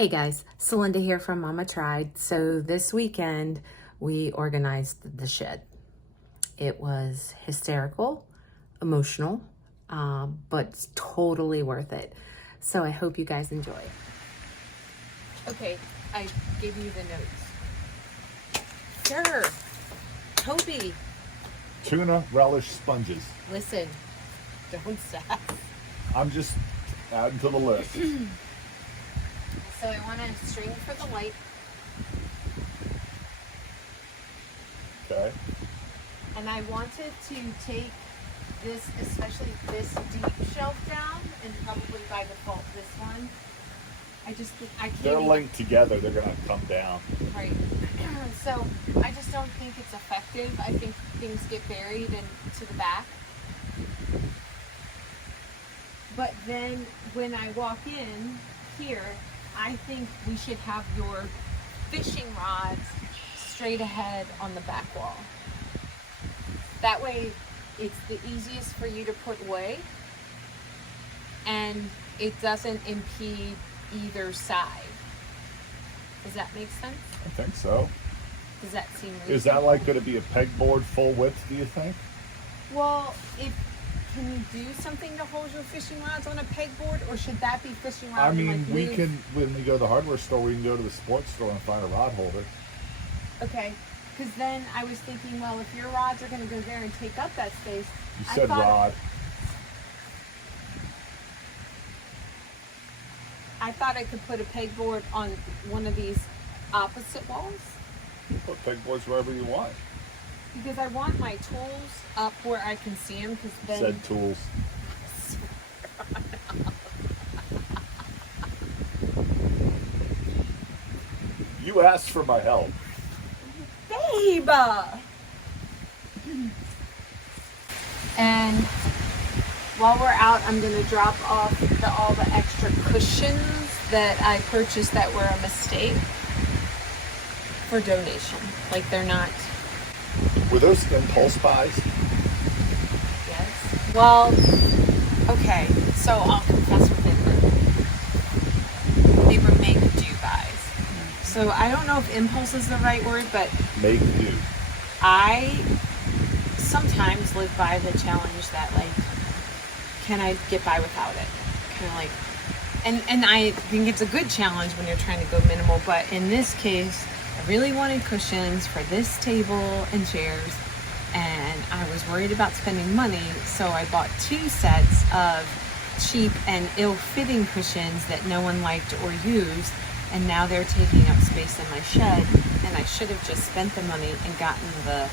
Hey guys, Celinda here from Mama Tried. So this weekend we organized the shed. It was hysterical, emotional, but totally worth it. So I hope you guys enjoy. Okay, I gave you the notes. Sure, Toby, Tuna relish sponges. listen, don't stop. I'm just adding to the list. So I want a string for the light. Okay. And I wanted to take this, especially this deep shelf down, and probably by default this one. I can't. They're even- linked together. They're gonna come down. Right. So I just don't think it's effective. I think things get buried into the back. But then when I walk in here, I think we should have your fishing rods straight ahead on the back wall. That way it's the easiest for you to put away and it doesn't impede either side. Does that make sense? I think so. Does that seem reasonable? Is that like gonna be a pegboard full width, do you think? Well, can you do something to hold your fishing rods on a pegboard, or should that be fishing rod? I and, mean, like, we move? can, when we go to the hardware store, we can go to the sports store and find a rod holder. Okay, because then I was thinking, well, if your rods are going to go there and take up that space, You I said thought- rod. I thought I could put a pegboard on one of these opposite walls You put pegboards wherever you want. because I want my tools up where I can see them. Because then Said tools. You asked for my help. babe. And while we're out, I'm going to drop off all the extra cushions that I purchased that were a mistake for donation. Like, they're not. Were those impulse buys? Yes. Well, okay. So I'll confess with it. They were make do buys. So I don't know if impulse is the right word, but Make do. I sometimes live by the challenge that, like, can I get by without it? Kind of like, and I think it's a good challenge when you're trying to go minimal, but in this case, I really wanted cushions for this table and chairs, and I was worried about spending money, so I bought 2 sets of cheap and ill-fitting cushions that no one liked or used, and now they're taking up space in my shed, and I should have just spent the money and gotten the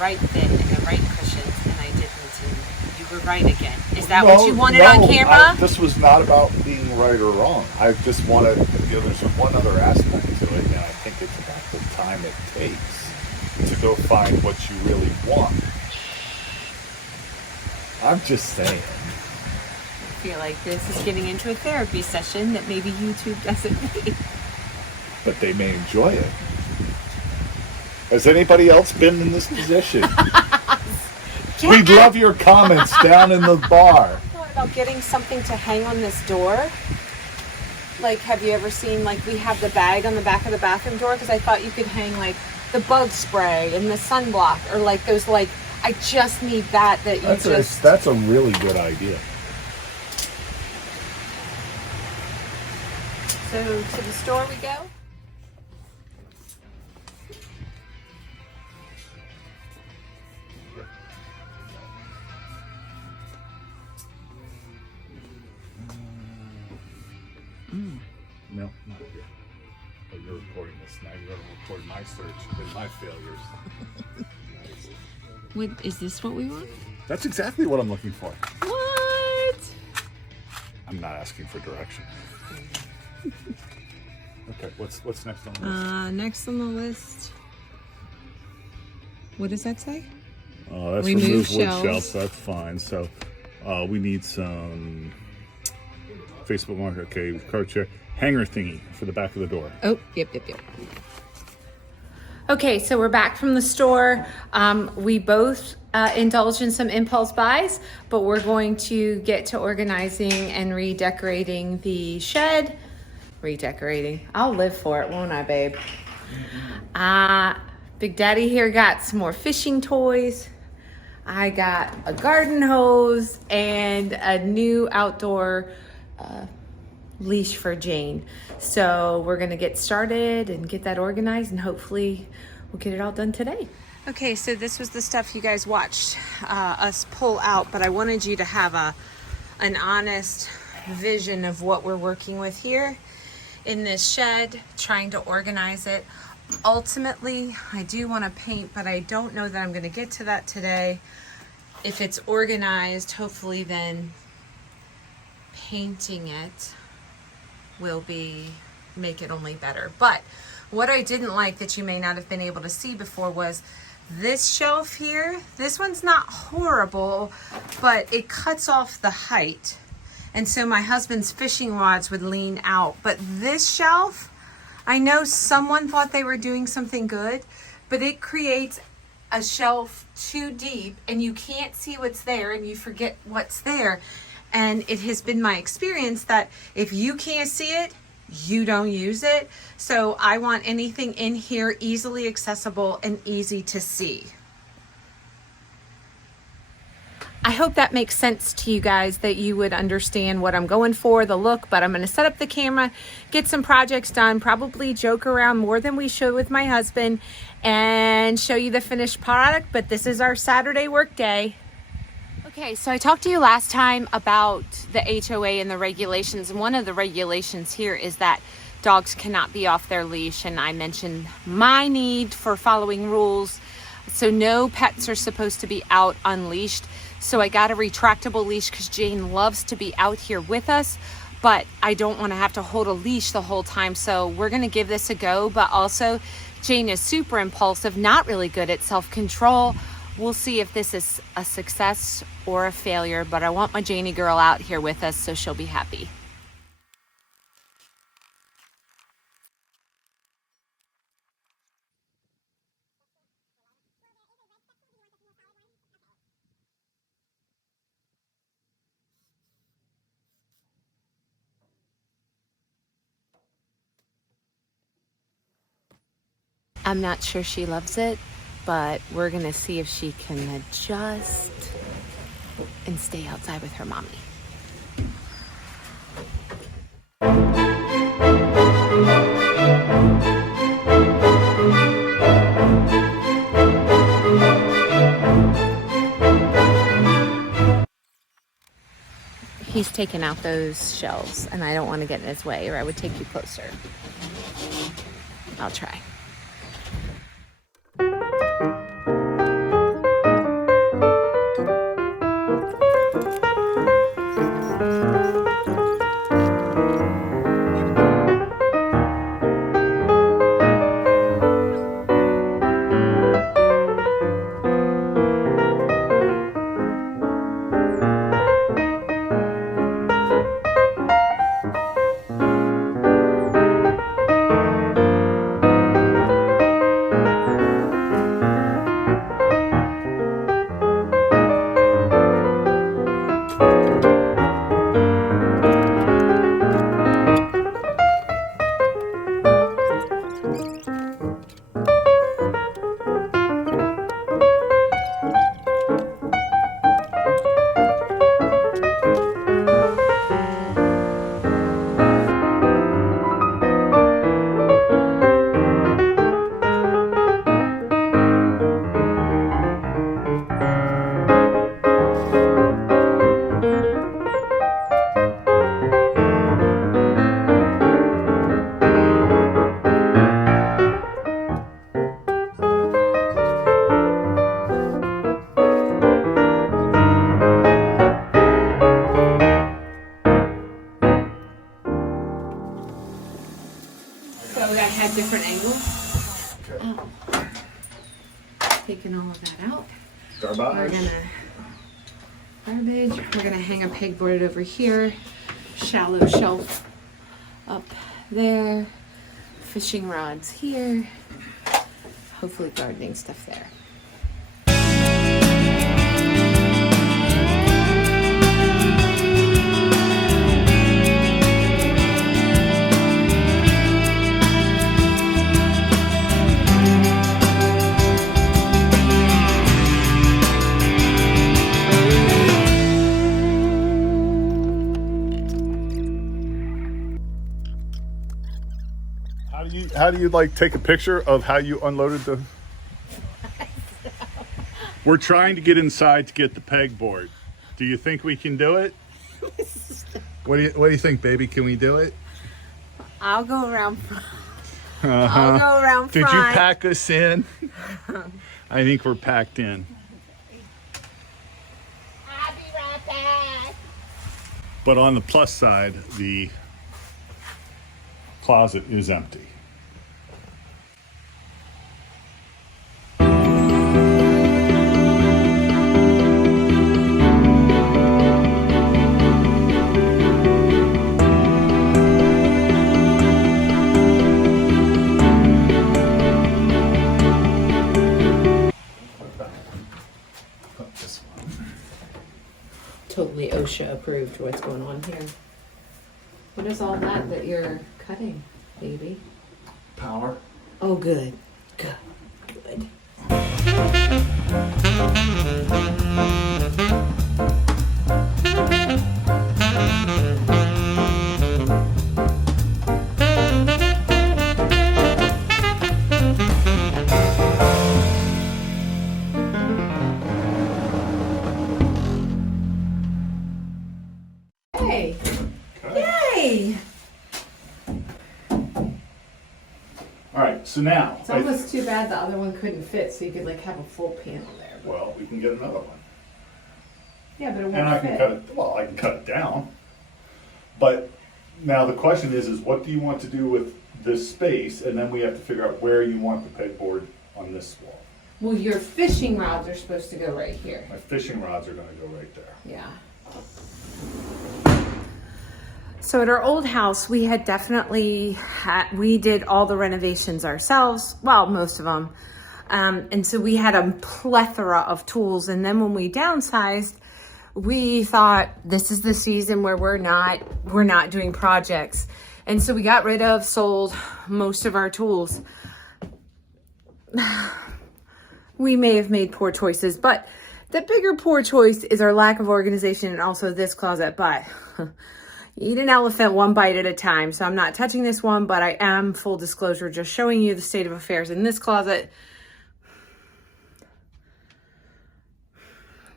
right fit and the right cushions, and I didn't. And you were right again. Is that what you wanted on camera? This was not about being right or wrong. I just wanted, there's one other aspect to it, and I think it's about the time it takes to go find what you really want. I'm just saying. I feel like this is getting into a therapy session that maybe YouTube doesn't need. But they may enjoy it. Has anybody else been in this position? We'd love your comments down in the bar. I thought about getting something to hang on this door. Like, have you ever seen, like, we have the bag on the back of the bathroom door? Because I thought you could hang, like, the bug spray and the sunblock, or, like, those, like, I just need that you That's a really good idea. So, to the store we go? No, not yet. Oh, you're recording this now. You're going to record my search and my failures. Nice. What, is this what we want? That's exactly what I'm looking for. What? I'm not asking for direction. Okay, what's next on the list? Next on the list. What does that say? That's remove remove wood shelves. shelves. That's fine. So we need some Facebook market. Okay, car chair hanger thingy for the back of the door. Oh, yep. Okay, so we're back from the store. We both indulged in some impulse buys, but we're going to get to organizing and redecorating the shed redecorating. I'll live for it, won't I, babe? Big Daddy here got some more fishing toys. I got a garden hose and a new outdoor leash for Jane. So we're gonna get started and get that organized, and hopefully we'll get it all done today. Okay, so this was the stuff you guys watched us pull out, but I wanted you to have an honest vision of what we're working with here in this shed, trying to organize it. Ultimately, I do want to paint, but I don't know that I'm going to get to that today. If it's organized, hopefully then painting it will make it only better. But what I didn't like that you may not have been able to see before was this shelf here. This one's not horrible, but it cuts off the height. And so my husband's fishing rods would lean out. But this shelf, I know someone thought they were doing something good, but it creates a shelf too deep and you can't see what's there and you forget what's there. And it has been my experience that if you can't see it, you don't use it. So I want anything in here easily accessible and easy to see. I hope that makes sense to you guys, that you would understand what I'm going for, the look. But I'm going to set up the camera, get some projects done, probably joke around more than we should with my husband, and show you the finished product. But this is our Saturday work day. Okay, so I talked to you last time about the HOA and the regulations, and one of the regulations here is that dogs cannot be off their leash, and I mentioned my need for following rules. So no pets are supposed to be out unleashed. So I got a retractable leash because Jane loves to be out here with us, but I don't want to have to hold a leash the whole time. So we're going to give this a go, but also Jane is super impulsive, not really good at self-control. We'll see if this is a success or a failure, but I want my Janie girl out here with us so she'll be happy. I'm not sure she loves it, but we're gonna see if she can adjust and stay outside with her mommy. He's taken out those shelves and I don't want to get in his way, or I would take you closer. I'll try. Different angles. Okay. Taking all of that out. Garbage. We're gonna hang a pegboard over here. Shallow shelf up there. Fishing rods here. Hopefully gardening stuff there. How do you like take a picture of how you unloaded the? We're trying to get inside to get the pegboard. Do you think we can do it? What do you think, baby? Can we do it? I'll go around front. I'll go around front. Did you pack us in? I think we're packed in. I'll be right back. But on the plus side, the closet is empty. Totally OSHA approved what's going on here. What is all that you're cutting, baby? Power. Oh, good. Good. Good. Hey. Yay! All right, so now. It's almost too bad the other one couldn't fit, so you could like have a full panel there. Well, we can get another one. Yeah, but it won't And I fit. can cut it, well, I can cut it down. But now the question is what do you want to do with this space? And then we have to figure out where you want the pegboard on this wall. Well, your fishing rods are supposed to go right here. My fishing rods are gonna go right there. Yeah. So at our old house, we had definitely we did all the renovations ourselves. Well, most of them. And so we had a plethora of tools. And then when we downsized, we thought this is the season where we're not doing projects. And so we got rid of, sold most of our tools. We may have made poor choices, but the bigger poor choice is our lack of organization and also this closet. But you eat an elephant one bite at a time. So I'm not touching this one, but I am, full disclosure, just showing you the state of affairs in this closet.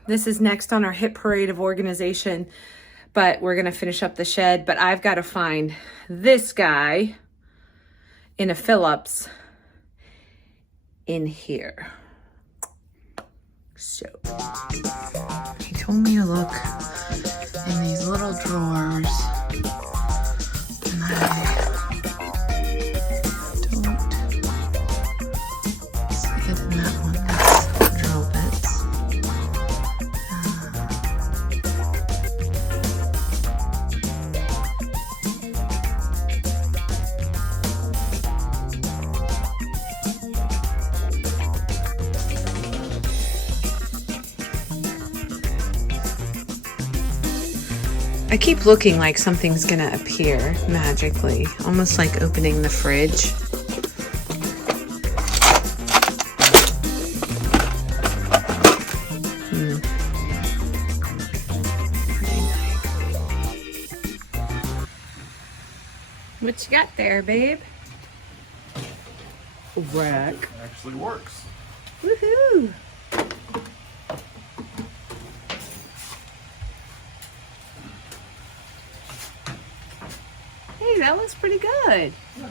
This is next on our hit parade of organization, but we're going to finish up the shed. But I've got to find this guy in a Phillips in here. So he told me to look in these little drawers, and I don't see it in that one. That's drill bits. I keep looking like something's gonna appear magically, almost like opening the fridge. What you got there, babe? Rack. It actually works. Woohoo! Hey, that looks pretty good. Yeah.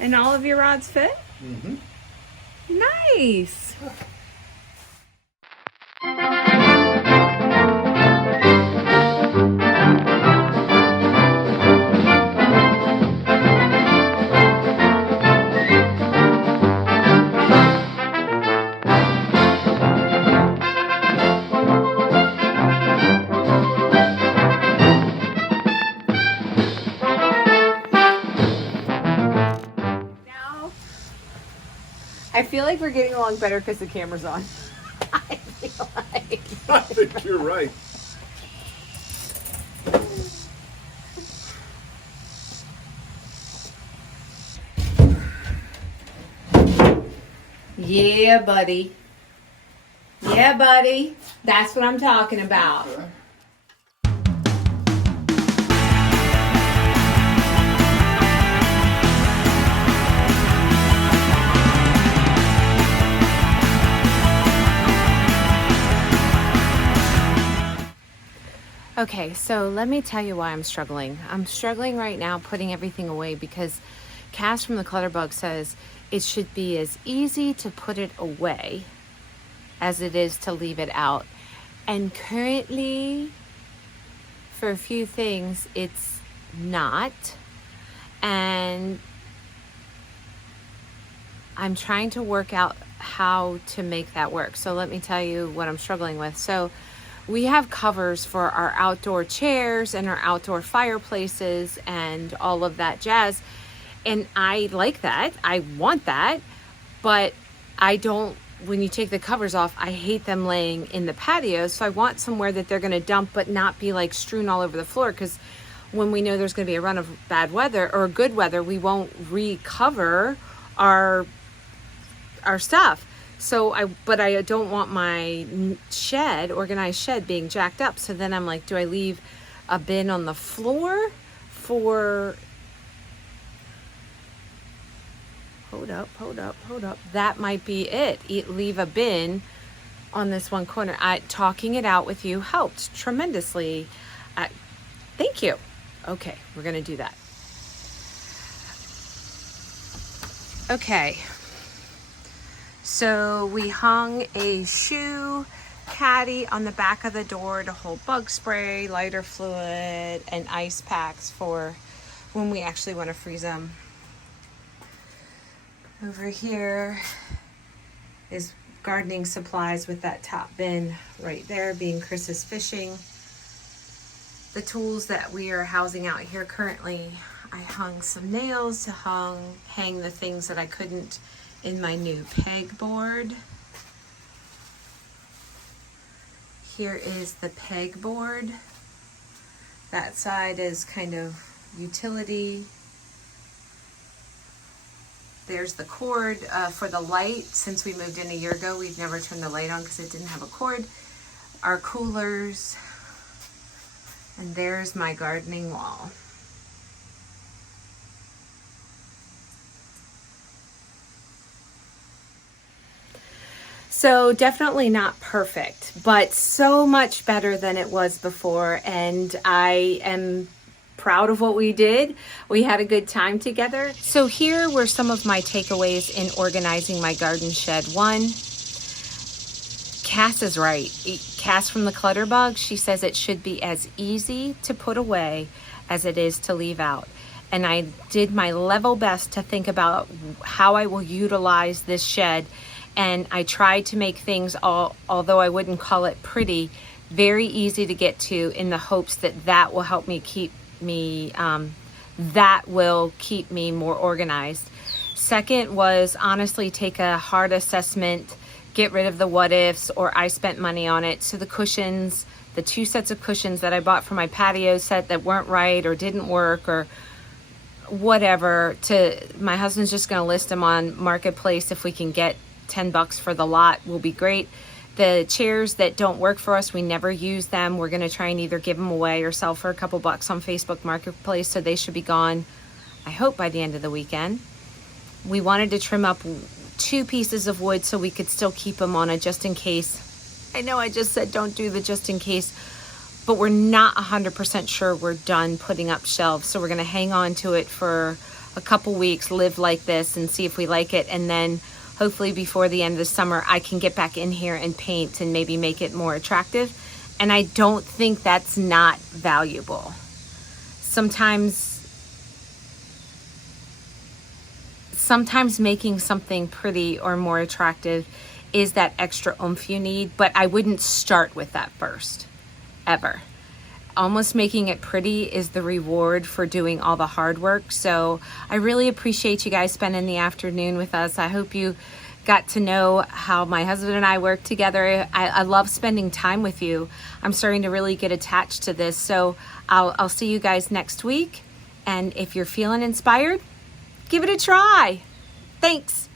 And all of your rods fit? Mm-hmm. Nice. I feel like we're getting along better because the camera's on. I feel like. I think you're right. Yeah, buddy. Yeah, buddy. That's what I'm talking about. Okay, so let me tell you why I'm struggling. I'm struggling right now putting everything away because Cass from the Clutterbug says it should be as easy to put it away as it is to leave it out. And currently, for a few things, it's not. And I'm trying to work out how to make that work. So let me tell you what I'm struggling with. So we have covers for our outdoor chairs and our outdoor fireplaces and all of that jazz. And I like that. I want that. But I don't, when you take the covers off, I hate them laying in the patio. So I want somewhere that they're going to dump but not be like strewn all over the floor, because when we know there's going to be a run of bad weather or good weather, we won't recover our stuff. So I don't want my shed, organized shed, being jacked up. So then I'm like, do I leave a bin on the floor for, hold up. That might be it. Leave a bin on this one corner. Talking it out with you helped tremendously. Thank you. Okay, we're gonna do that. Okay. So we hung a shoe caddy on the back of the door to hold bug spray, lighter fluid, and ice packs for when we actually want to freeze them. Over here is gardening supplies with that top bin right there being Chris's fishing. The tools that we are housing out here currently, I hung some nails to hang the things that I couldn't in my new pegboard. Here is the pegboard. That side is kind of utility. There's the cord for the light. Since we moved in a year ago, we've never turned the light on because it didn't have a cord. Our coolers. And there's my gardening wall. So definitely not perfect, but so much better than it was before. And I am proud of what we did. We had a good time together. So here were some of my takeaways in organizing my garden shed. One, Cass is right. Cass from the Clutterbug, she says it should be as easy to put away as it is to leave out. And I did my level best to think about how I will utilize this shed. And I tried to make things, although I wouldn't call it pretty, very easy to get to, in the hopes that that will help me keep me more organized. Second was honestly take a hard assessment, get rid of the what ifs or I spent money on it. So the cushions, the 2 sets of cushions that I bought for my patio set that weren't right or didn't work or whatever, my husband's just going to list them on Marketplace. If we can get $10 for the lot, will be great. The chairs that don't work for us, we never use them. We're going to try and either give them away or sell for a couple bucks on Facebook Marketplace. So they should be gone, I hope, by the end of the weekend. We wanted to trim up 2 pieces of wood so we could still keep them on a just in case. I know I just said don't do the just in case, but we're not 100% sure we're done putting up shelves. So we're going to hang on to it for a couple weeks, live like this, and see if we like it. And then hopefully before the end of the summer, I can get back in here and paint and maybe make it more attractive. And I don't think that's not valuable. Sometimes making something pretty or more attractive is that extra oomph you need, but I wouldn't start with that first, ever. Almost making it pretty is the reward for doing all the hard work. So I really appreciate you guys spending the afternoon with us. I hope you got to know how my husband and I work together. I love spending time with you. I'm starting to really get attached to this. So I'll see you guys next week. And if you're feeling inspired, give it a try. Thanks.